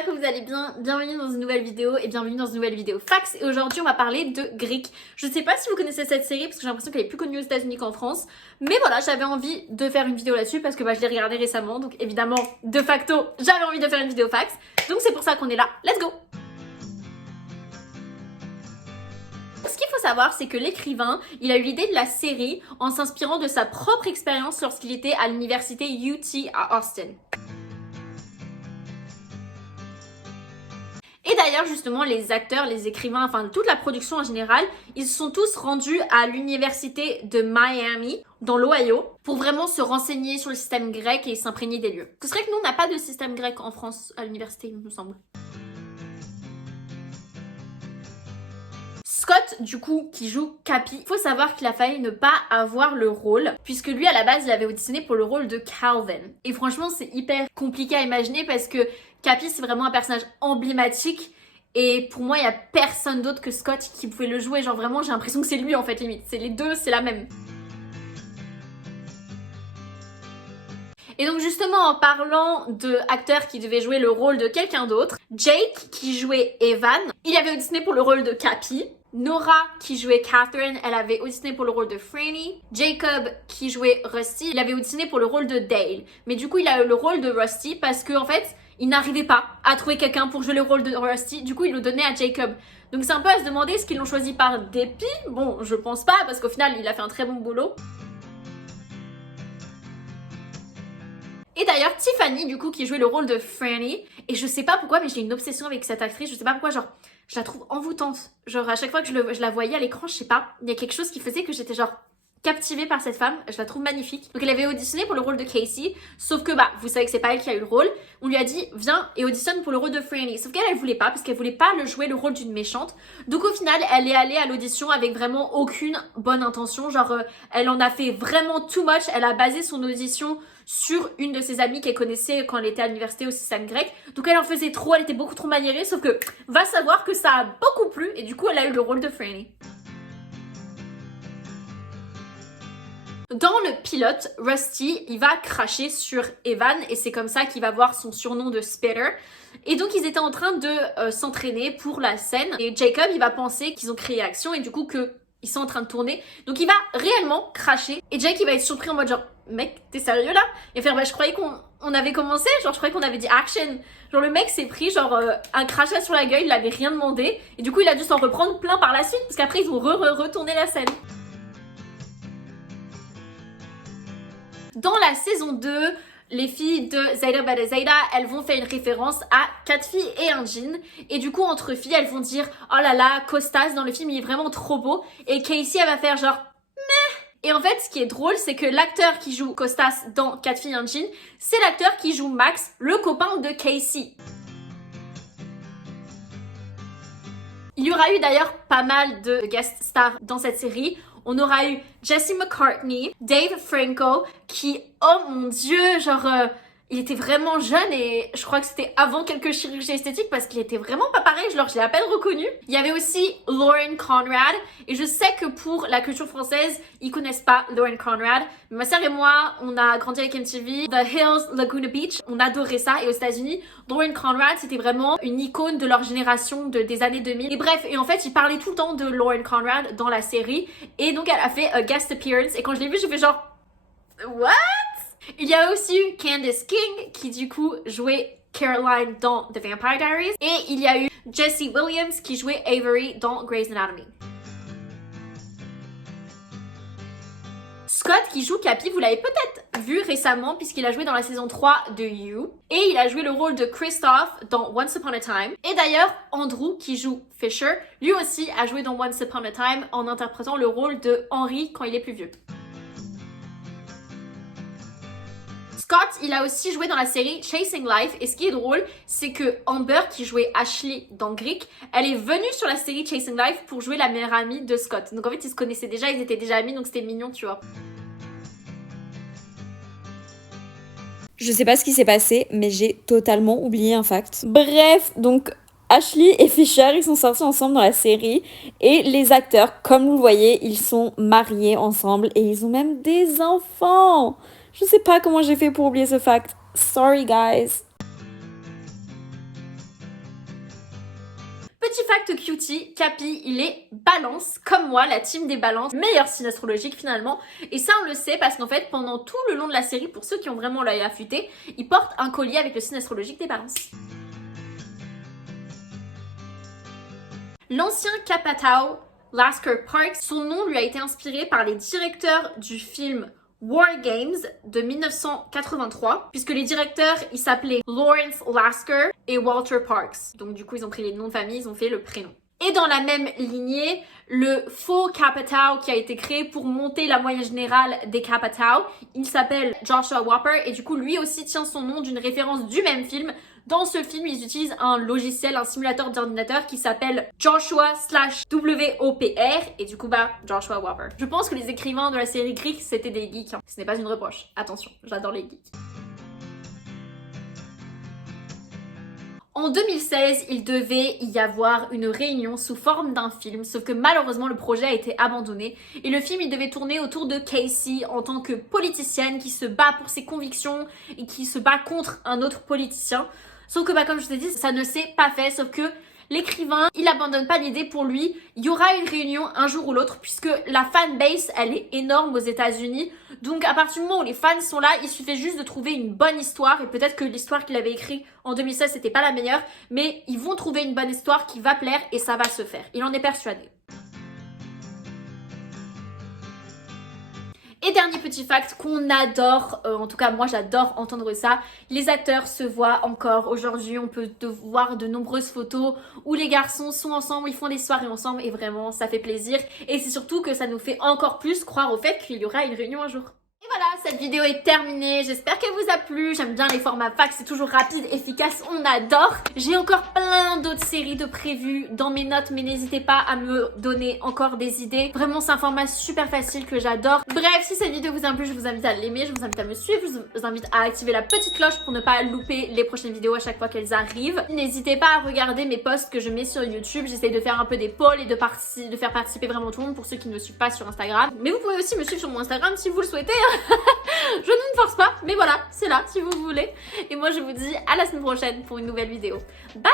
j'espère que vous allez bien. Bienvenue dans une nouvelle vidéo et bienvenue dans une nouvelle vidéo fax. Et aujourd'hui on va parler de Greek. Je sais pas si vous connaissez cette série parce que j'ai l'impression qu'elle est plus connue aux États-Unis qu'en France. Mais voilà, j'avais envie de faire une vidéo là-dessus parce que je l'ai regardée récemment. Donc évidemment, de facto, j'avais envie de faire une vidéo fax. Donc c'est pour ça qu'on est là. Let's go! Ce qu'il faut savoir, c'est que l'écrivain, il a eu l'idée de la série en s'inspirant de sa propre expérience lorsqu'il était à l'université UT à Austin. Et d'ailleurs, justement, les acteurs, les écrivains, enfin toute la production en général, ils se sont tous rendus à l'université de Miami, dans l'Ohio, pour vraiment se renseigner sur le système grec et s'imprégner des lieux. Ce serait que nous, on n'a pas de système grec en France à l'université, il me semble. Scott, du coup, qui joue Cappy, faut savoir qu'il a failli ne pas avoir le rôle, puisque lui, à la base, il avait auditionné pour le rôle de Calvin. Et franchement, c'est hyper compliqué à imaginer parce que Cappy, c'est vraiment un personnage emblématique. Et pour moi, il y a personne d'autre que Scott qui pouvait le jouer. Genre vraiment, j'ai l'impression que c'est lui, en fait, limite. C'est les deux, c'est la même. Et donc justement, en parlant de acteurs qui devaient jouer le rôle de quelqu'un d'autre, Jake, qui jouait Evan, il avait auditionné pour le rôle de Cappy. Nora, qui jouait Catherine, elle avait auditionné pour le rôle de Franny. Jacob, qui jouait Rusty, il avait auditionné pour le rôle de Dale. Mais du coup, il a eu le rôle de Rusty parce qu'en fait, il n'arrivait pas à trouver quelqu'un pour jouer le rôle de Rusty. Du coup, il le donnait à Jacob. Donc c'est un peu à se demander est-ce qu'ils l'ont choisi par dépit. Bon, je pense pas parce qu'au final, il a fait un très bon boulot. Et d'ailleurs, Tiffany, du coup, qui jouait le rôle de Franny, et je sais pas pourquoi, mais j'ai une obsession avec cette actrice, je sais pas pourquoi, genre, je la trouve envoûtante. Genre, à chaque fois que je la voyais à l'écran, je sais pas, il y a quelque chose qui faisait que j'étais genre captivée par cette femme, je la trouve magnifique. Donc elle avait auditionné pour le rôle de Casey, sauf que vous savez que c'est pas elle qui a eu le rôle. On lui a dit viens et auditionne pour le rôle de Franny, sauf qu'elle voulait pas parce qu'elle voulait pas jouer le rôle d'une méchante. Donc au final elle est allée à l'audition avec vraiment aucune bonne intention, genre elle en a fait vraiment too much, elle a basé son audition sur une de ses amies qu'elle connaissait quand elle était à l'université au système grec. Donc elle en faisait trop, elle était beaucoup trop maniérée, sauf que va savoir que ça a beaucoup plu et du coup elle a eu le rôle de Franny. Dans le pilote, Rusty, il va cracher sur Evan et c'est comme ça qu'il va avoir son surnom de Spitter. Et donc ils étaient en train de s'entraîner pour la scène et Jacob, il va penser qu'ils ont créé action et du coup qu'ils sont en train de tourner. Donc il va réellement cracher et Jake, il va être surpris en mode genre mec, t'es sérieux là? Et faire je croyais qu'on avait commencé, genre je croyais qu'on avait dit action. Genre le mec s'est pris genre un crachat sur la gueule, il avait rien demandé et du coup il a dû s'en reprendre plein par la suite parce qu'après ils ont retourné la scène. Dans la saison 2, les filles de Zayda Bada Zayda, elles vont faire une référence à 4 filles et un jean. Et du coup, entre filles, elles vont dire « Oh là là, Costas, dans le film, il est vraiment trop beau. » Et Casey, elle va faire genre « Meh !» Et en fait, ce qui est drôle, c'est que l'acteur qui joue Costas dans 4 filles et un jean, c'est l'acteur qui joue Max, le copain de Casey. Il y aura eu d'ailleurs pas mal de guest stars dans cette série. On aura eu Jesse McCartney, Dave Franco, qui, oh mon dieu, genre, il était vraiment jeune et je crois que c'était avant quelques chirurgies esthétiques parce qu'il était vraiment pas pareil, genre je l'ai à peine reconnu. Il y avait aussi Lauren Conrad et je sais que pour la culture française, ils connaissent pas Lauren Conrad. Mais ma sœur et moi, on a grandi avec MTV, The Hills, Laguna Beach, on adorait ça et aux États-Unis, Lauren Conrad c'était vraiment une icône de leur génération des années 2000. Et bref, et en fait, ils parlaient tout le temps de Lauren Conrad dans la série et donc elle a fait a guest appearance et quand je l'ai vue, j'ai fait genre what? Il y a aussi eu Candice King qui du coup jouait Caroline dans The Vampire Diaries et il y a eu Jesse Williams qui jouait Avery dans Grey's Anatomy. Scott qui joue Cappy, vous l'avez peut-être vu récemment puisqu'il a joué dans la saison 3 de You et il a joué le rôle de Christophe dans Once Upon a Time. Et d'ailleurs, Andrew qui joue Fisher, lui aussi a joué dans Once Upon a Time en interprétant le rôle de Henry quand il est plus vieux. Scott, il a aussi joué dans la série Chasing Life et ce qui est drôle, c'est que Amber qui jouait Ashley dans Greek, elle est venue sur la série Chasing Life pour jouer la meilleure amie de Scott. Donc en fait, ils se connaissaient déjà, ils étaient déjà amis, donc c'était mignon, tu vois. Je sais pas ce qui s'est passé, mais j'ai totalement oublié un fact. Bref, donc Ashley et Fisher, ils sont sortis ensemble dans la série. Et les acteurs, comme vous le voyez, ils sont mariés ensemble et ils ont même des enfants. Je sais pas comment j'ai fait pour oublier ce fact. Sorry guys. Petit fact cutie, Capi, il est balance, comme moi, la team des balances, meilleur signe astrologique finalement. Et ça on le sait parce qu'en fait, pendant tout le long de la série, pour ceux qui ont vraiment l'œil affûté, il porte un collier avec le signe astrologique des balances. L'ancien Capatao, Lasker Parks, son nom lui a été inspiré par les directeurs du film War Games de 1983, puisque les directeurs, ils s'appelaient Lawrence Lasker et Walter Parks. Donc du coup, ils ont pris les noms de famille, ils ont fait le prénom. Et dans la même lignée, le faux Capatao qui a été créé pour monter la moyenne générale des Capatao, il s'appelle Joshua Whopper et du coup, lui aussi tient son nom d'une référence du même film. Dans ce film, ils utilisent un logiciel, un simulateur d'ordinateur qui s'appelle Joshua/WOPR et du coup, Joshua Whopper. Je pense que les écrivains de la série Greek, c'était des geeks. Ce n'est pas une reproche. Attention, j'adore les geeks. En 2016, il devait y avoir une réunion sous forme d'un film, sauf que malheureusement le projet a été abandonné et le film il devait tourner autour de Casey en tant que politicienne qui se bat pour ses convictions et qui se bat contre un autre politicien. Sauf que comme je vous ai dit, ça ne s'est pas fait, sauf que l'écrivain, il abandonne pas l'idée pour lui. Il y aura une réunion un jour ou l'autre puisque la fanbase, elle est énorme aux États-Unis. Donc à partir du moment où les fans sont là, il suffit juste de trouver une bonne histoire et peut-être que l'histoire qu'il avait écrite en 2016, c'était pas la meilleure, mais ils vont trouver une bonne histoire qui va plaire et ça va se faire. Il en est persuadé. Et dernier petit fact qu'on adore, en tout cas moi j'adore entendre ça, les acteurs se voient encore aujourd'hui, on peut voir de nombreuses photos où les garçons sont ensemble, ils font des soirées ensemble et vraiment ça fait plaisir. Et c'est surtout que ça nous fait encore plus croire au fait qu'il y aura une réunion un jour. Et voilà, cette vidéo est terminée, j'espère qu'elle vous a plu, j'aime bien les formats fact, c'est toujours rapide, efficace, on adore. J'ai encore plein d'autres séries de prévues dans mes notes, mais n'hésitez pas à me donner encore des idées. Vraiment, c'est un format super facile que j'adore. Bref, si cette vidéo vous a plu, je vous invite à l'aimer, je vous invite à me suivre, je vous invite à activer la petite cloche pour ne pas louper les prochaines vidéos à chaque fois qu'elles arrivent. N'hésitez pas à regarder mes posts que je mets sur YouTube, j'essaye de faire un peu des polls et de faire participer vraiment tout le monde pour ceux qui ne me suivent pas sur Instagram. Mais vous pouvez aussi me suivre sur mon Instagram si vous le souhaitez. Je ne force pas, mais voilà, c'est là si vous voulez. Et moi je vous dis à la semaine prochaine pour une nouvelle vidéo. Bye!